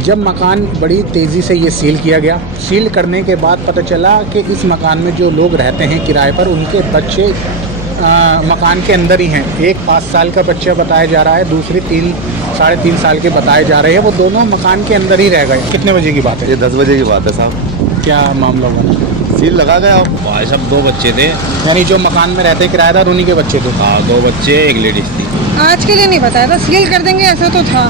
जब मकान बड़ी तेज़ी से ये सील किया गया, सील करने के बाद पता चला कि इस मकान में जो लोग रहते हैं किराए पर, उनके बच्चे मकान के अंदर ही हैं। एक 5 साल का बच्चा बताया जा रहा है, दूसरी 3-3.5 साल के बताए जा रहे हैं। वो दोनों मकान के अंदर ही रह गए। कितने बजे की बात है? ये 10 बजे की बात है साहब। क्या मामला हुआ? सील लगा गया। भाई साहब 2 बच्चे थे। यानी जो मकान में रहते किराएदार उन्हीं के बच्चे थे? हाँ, 2 बच्चे, एक लेडीज थी। आज के लिए नहीं बताया था, सील कर देंगे ऐसा तो था।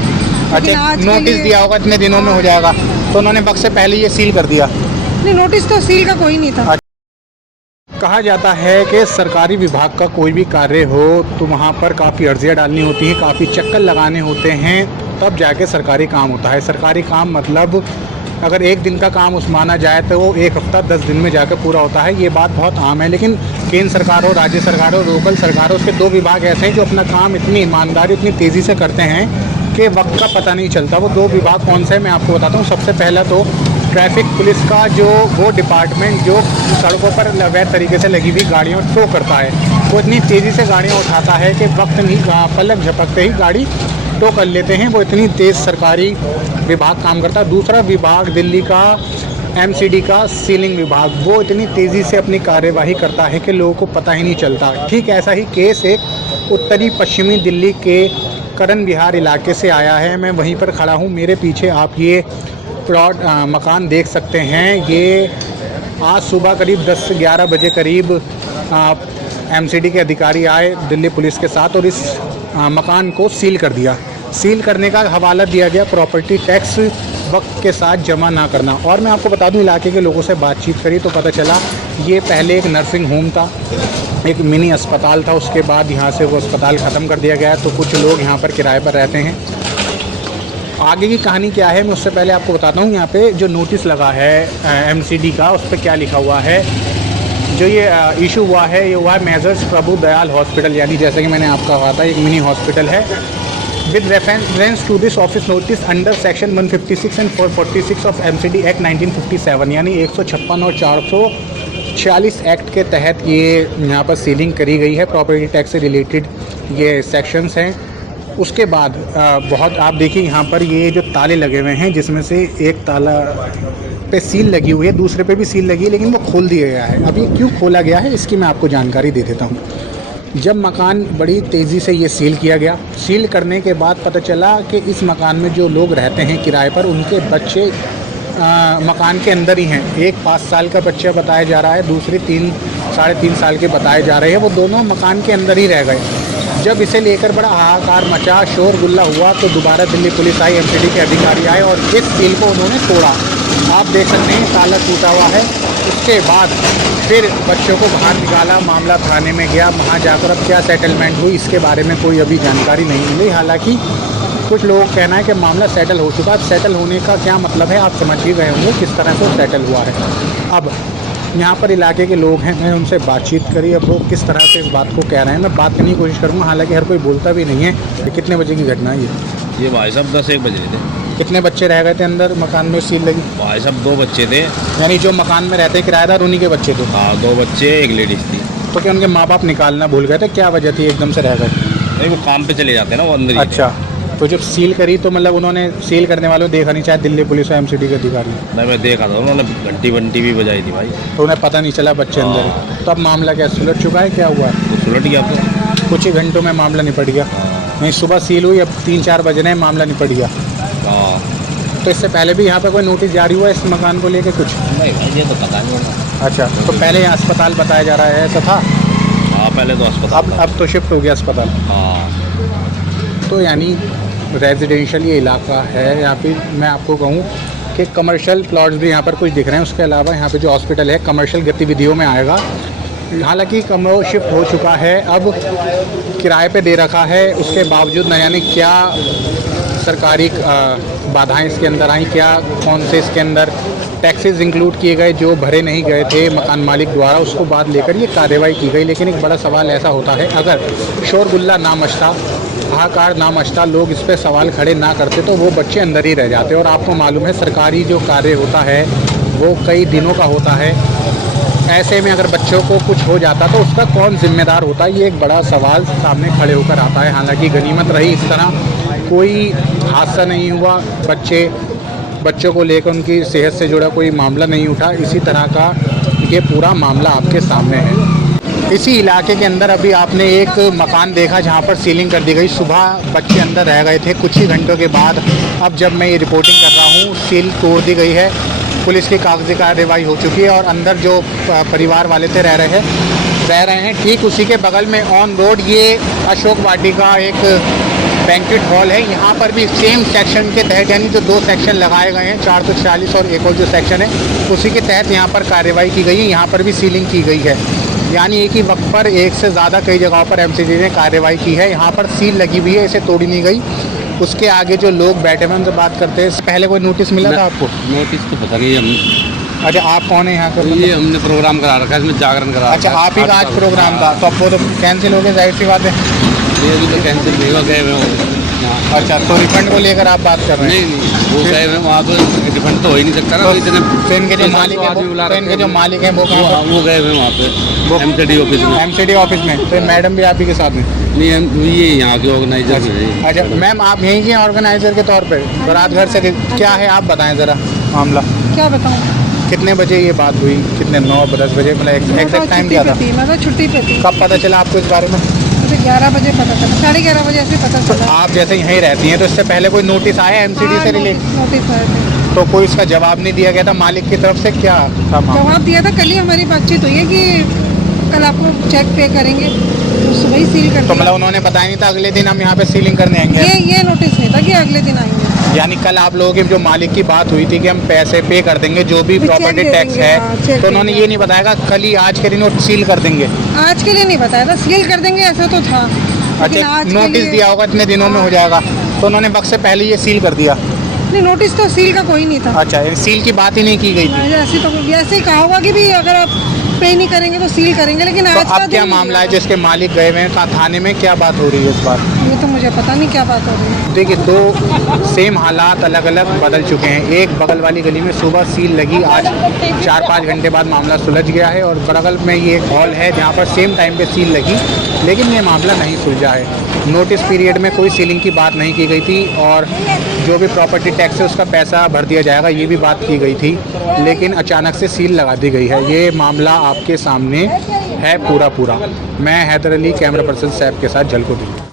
अच्छा, नोटिस दिया होगा इतने दिनों में हो जाएगा, तो उन्होंने वक्त से पहले ये सील कर दिया? नहीं, नोटिस तो सील का कोई नहीं था। कहा जाता है कि सरकारी विभाग का कोई भी कार्य हो तो वहाँ पर काफ़ी अर्जियाँ डालनी होती हैं, काफ़ी चक्कर लगाने होते हैं, तब जाके सरकारी काम होता है। सरकारी काम मतलब अगर एक दिन का काम उस माना जाए तो वो 1 हफ्ता 10 दिन में जाकर पूरा होता है। ये बात बहुत आम है। लेकिन केंद्र सरकार हो, राज्य सरकार हो, लोकल सरकार हो, उसके 2 विभाग ऐसे हैं जो अपना काम इतनी ईमानदारी, इतनी तेज़ी से करते हैं कि वक्त का पता नहीं चलता। वो 2 विभाग कौन से हैं मैं आपको बताता हूँ। सबसे पहला तो ट्रैफिक पुलिस का जो वो डिपार्टमेंट जो सड़कों पर अवैध तरीके से लगी हुई गाड़ियों टो करता है, वो इतनी तेज़ी से गाड़ियाँ उठाता है कि वक्त नहीं, पलक झपकते ही गाड़ी टो कर लेते हैं। वो इतनी तेज़ सरकारी विभाग काम करता है। दूसरा विभाग दिल्ली का MCD का सीलिंग विभाग, वो इतनी तेज़ी से अपनी कार्यवाही करता है कि लोगों को पता ही नहीं चलता। ठीक ऐसा ही केस एक उत्तरी पश्चिमी दिल्ली के करण विहार इलाके से आया है। मैं वहीं पर खड़ा हूँ। मेरे पीछे आप ये प्लॉट मकान देख सकते हैं। ये आज सुबह करीब 10 से 11 बजे करीब MCD के अधिकारी आए दिल्ली पुलिस के साथ और इस मकान को सील कर दिया। सील करने का हवाला दिया गया प्रॉपर्टी टैक्स वक्त के साथ जमा ना करना। और मैं आपको बता दूं, इलाके के लोगों से बातचीत करी तो पता चला ये पहले एक नर्सिंग होम था, एक मिनी अस्पताल था। उसके बाद यहाँ से वो अस्पताल ख़त्म कर दिया गया, तो कुछ लोग यहाँ पर किराए पर रहते हैं। आगे की कहानी क्या है मैं उससे पहले आपको बताता हूँ। यहाँ पे जो नोटिस लगा है MCD का, उस पर क्या लिखा हुआ है। जो ये इशू हुआ है, ये हुआ है मेजर्स प्रभु दयाल हॉस्पिटल, यानी जैसे कि मैंने आपका कहा था एक मिनी हॉस्पिटल है। With reference to this office notice under section 156 and 446 of MCD act 1957, यानी 156 और 446 एक्ट के तहत ये यहाँ पर सीलिंग करी गई है। प्रॉपर्टी टैक्स से रिलेटेड ये सेक्शंस हैं। उसके बाद बहुत आप देखिए यहाँ पर ये जो ताले लगे हुए हैं, जिसमें से एक ताला पे सील लगी हुई है, दूसरे पे भी सील लगी है, लेकिन वो खोल दिया गया है। अब ये क्यों खोला गया है इसकी मैं आपको जानकारी दे देता हूँ। जब मकान बड़ी तेज़ी से ये सील किया गया, सील करने के बाद पता चला कि इस मकान में जो लोग रहते हैं किराए पर, उनके बच्चे मकान के अंदर ही हैं। एक 5 साल का बच्चा बताया जा रहा है, दूसरी 3-3.5 साल के बताए जा रहे हैं। वो दोनों मकान के अंदर ही रह गए। जब इसे लेकर बड़ा हाहाकार मचा, शोर गुल्ला हुआ, तो दोबारा दिल्ली पुलिस आई, MCD के अधिकारी आए और इस सील को उन्होंने तोड़ा। आप देख सकते हैं ताला टूटा हुआ है। उसके बाद फिर बच्चों को बाहर निकाला, मामला थाने में गया। वहाँ जाकर अब क्या सेटलमेंट हुई इसके बारे में कोई अभी जानकारी नहीं मिली। हालांकि कुछ लोगों का कहना है कि मामला सेटल हो चुका है। सेटल होने का क्या मतलब है आप समझ ही गए होंगे किस तरह से सेटल हुआ है। अब यहाँ पर इलाके के लोग हैं, मैं उनसे बातचीत करी। अब वो किस तरह से इस बात को कह रहे हैं मैं बात करने की कोशिश करूँगा। हालांकि हर कोई बोलता भी नहीं है। कितने बजे की घटना है ये भाई साहब 10-1 बजे थे। कितने बच्चे रह गए थे अंदर मकान में सील लगी? भाई साहब 2 बच्चे थे। यानी जो मकान में रहते किराएदार उन्हीं के बच्चे थे? हाँ, 2 बच्चे, एक लेडीज थी। तो क्या उनके माँ बाप निकालना भूल गए थे? क्या वजह थी एकदम से रह गए? नहीं, वो काम पे चले जाते हैं ना, वो अंदर ही। अच्छा, तो जब सील करी तो मतलब उन्होंने सील करने वालों देखा नहीं, चाहे दिल्ली पुलिस और MCD के अधिकारी? नहीं, मैं देखा था, उन्होंने घंटी भी बजाई थी भाई, तो उन्हें पता नहीं चला बच्चे अंदर। तो अब मामला क्या सुलझ चुका है? क्या हुआ है? तो सुलट गया तो कुछ ही घंटों में मामला निपट गया। नहीं, सुबह सील हुई, अब 3-4 बज रहे हैं, मामला निपट गया। हाँ। तो इससे पहले भी यहाँ पर कोई नोटिस जारी हुआ इस मकान को लेकर कुछ? नहीं भाई, ये तो पता नहीं। अच्छा, तो पहले यहाँ अस्पताल बताया जा रहा है, ऐसा था? हाँ, पहले तो अस्पताल। अब तो शिफ्ट हो गया अस्पताल। हाँ। तो यानी रेजिडेंशियल ये इलाका है। यहाँ पे मैं आपको कहूँ कि कमर्शियल प्लॉट्स भी यहाँ पर कुछ दिख रहे हैं। उसके अलावा यहाँ पे जो हॉस्पिटल है कमर्शियल गतिविधियों में आएगा। हालांकि कमरा शिफ्ट हो चुका है, अब किराए पे दे रखा है। उसके बावजूद न जाने क्या सरकारी बाधाएं इसके अंदर आई, क्या कौन से इसके अंदर टैक्सेस इंक्लूड किए गए जो भरे नहीं गए थे मकान मालिक द्वारा, उसको बाद लेकर ये कार्रवाई की गई। लेकिन एक बड़ा सवाल ऐसा होता है, अगर शोरगुल्ला ना मचता, हाहाकार ना मचता, लोग इस पर सवाल खड़े ना करते, तो वो बच्चे अंदर ही रह जाते। और आपको मालूम है सरकारी जो कार्य होता है वो कई दिनों का होता है। ऐसे में अगर बच्चों को कुछ हो जाता तो उसका कौन जिम्मेदार होता, ये एक बड़ा सवाल सामने खड़े होकर आता है। हालांकि गनीमत रही, इस तरह कोई हादसा नहीं हुआ, बच्चों को लेकर उनकी सेहत से जुड़ा कोई मामला नहीं उठा। इसी तरह का ये पूरा मामला आपके सामने है। इसी इलाके के अंदर अभी आपने एक मकान देखा जहाँ पर सीलिंग कर दी गई। सुबह बच्चे अंदर रह गए थे, कुछ ही घंटों के बाद अब जब मैं ये रिपोर्टिंग कर रहा हूँ सील तोड़ दी गई है, पुलिस की कागजी कार्रवाई हो चुकी है और अंदर जो परिवार वाले थे रह रहे हैं। ठीक उसी के बगल में ऑन रोड ये अशोक वाटिका एक बैंक्वेट हॉल है, यहाँ पर भी सेम सेक्शन के तहत, यानी जो 2 सेक्शन लगाए गए हैं 446 और एक और जो सेक्शन है उसी के तहत यहाँ पर कार्रवाई की गई है। यहाँ पर भी सीलिंग की गई है, यानी एक ही वक्त पर एक से ज़्यादा कई जगहों पर एमसीडी ने कार्रवाई की है। यहाँ पर सील लगी हुई है, इसे तोड़ी नहीं गई। उसके आगे जो लोग बैठे हुए उनसे बात करते हैं। पहले कोई नोटिस मिला था आपको? नोटिस तो पता नहीं हम। अच्छा, आप कौन है यहाँ का? ये हमने प्रोग्राम करा रखा है, इसमें जागरण करा। अच्छा, आप ही का आज प्रोग्राम था, तो अब वो तो कैंसिल हो गया, जाहिर सी बात है। ये भी तो कैंसिल नहीं हो गए हुए। अच्छा, तो रिफंड को लेकर आप बात कर रहे हैं? नहीं, वो गए हुए वहाँ तो रिफंड तो हो ही नहीं सकता ना। इतने ट्रेन के जो मालिक हैं वो कहाँ पर? वो गए हुए वहाँ पे एमसीडी ऑफिस में। एमसीडी ऑफिस में। तो मैडम भी आप ही के साथ में? नहीं, ये यहाँ के ऑर्गेनाइजर हैं। अच्छा मैम, आप यहीं के ऑर्गेनाइजर के तौर पे बारात घर से क्या है आप बताएं ज़रा मामला। क्या बताऊँ? कितने बजे ये बात हुई? कितने 9-10 बजे? मतलब एग्जैक्ट टाइम क्या था? मैं तो छुट्टी पे थी। कब पता चला आपको इस बारे में? मुझे 11 बजे पता चला, 11:30 बजे ऐसे पता चला। आप जैसे यहीं रहती हैं तो इससे पहले कोई नोटिस आया एमसीडी से रिलेटेड? नोटिस आए थे। तो कोई इसका जवाब नहीं दिया गया था मालिक की तरफ से? क्या था मामला? जवाब दिया था, कल ही हमारी बातचीत हुई है कि कल आपको चेक पे करेंगे, तो सुबह ही सील कर तो दिया। मतलब उन्होंने बताया नहीं था अगले दिन हम यहाँ पे सीलिंग करने आएंगे? ये नोटिस नहीं था कि अगले दिन आएंगे। यानी कल आप लोगों की जो मालिक की बात हुई थी कि हम पैसे पे कर देंगे जो भी चेक प्रॉपर्टी दे टैक्स देंगे, हाँ, है, चेक तो उन्होंने देंगे। ये नहीं बताया कल ही आज के दिन वो सील कर देंगे? आज के लिए नहीं बताया था, सील कर देंगे ऐसा तो था। लेकिन अच्छा, आज के नोटिस लिए- दिया होगा इतने दिनों में हो जाएगा, तो उन्होंने वक्त से पहले ये सील कर दिया? नहीं, नोटिस तो सील का कोई नहीं था। अच्छा, सील की बात ही नहीं की गई थी? ऐसे तो ऐसे कहा होगा कि भी अगर आप पे नहीं करेंगे तो सील करेंगे, लेकिन तो आज का अब क्या दिन मामला है जिसके मालिक गए हुए हैं थाने में? क्या बात हो रही है इस बार? ये तो मुझे पता नहीं क्या बात हो रही है। देखिए, 2 सेम हालात अलग अलग बदल चुके हैं। एक बगल वाली गली में सुबह सील लगी, आज 4-5 घंटे बाद मामला सुलझ गया है, और बगल में ये एक हॉल है जहाँ पर सेम टाइम पे सील लगी, लेकिन ये मामला नहीं सुलझा है। नोटिस पीरियड में कोई सीलिंग की बात नहीं की गई थी और जो भी प्रॉपर्टी टैक्स है उसका पैसा भर दिया जाएगा, ये भी बात की गई थी, लेकिन अचानक से सील लगा दी गई है। ये मामला आपके सामने है पूरा। मैं हैदर अली, कैमरा पर्सन सैफ के साथ, जलको टीवी।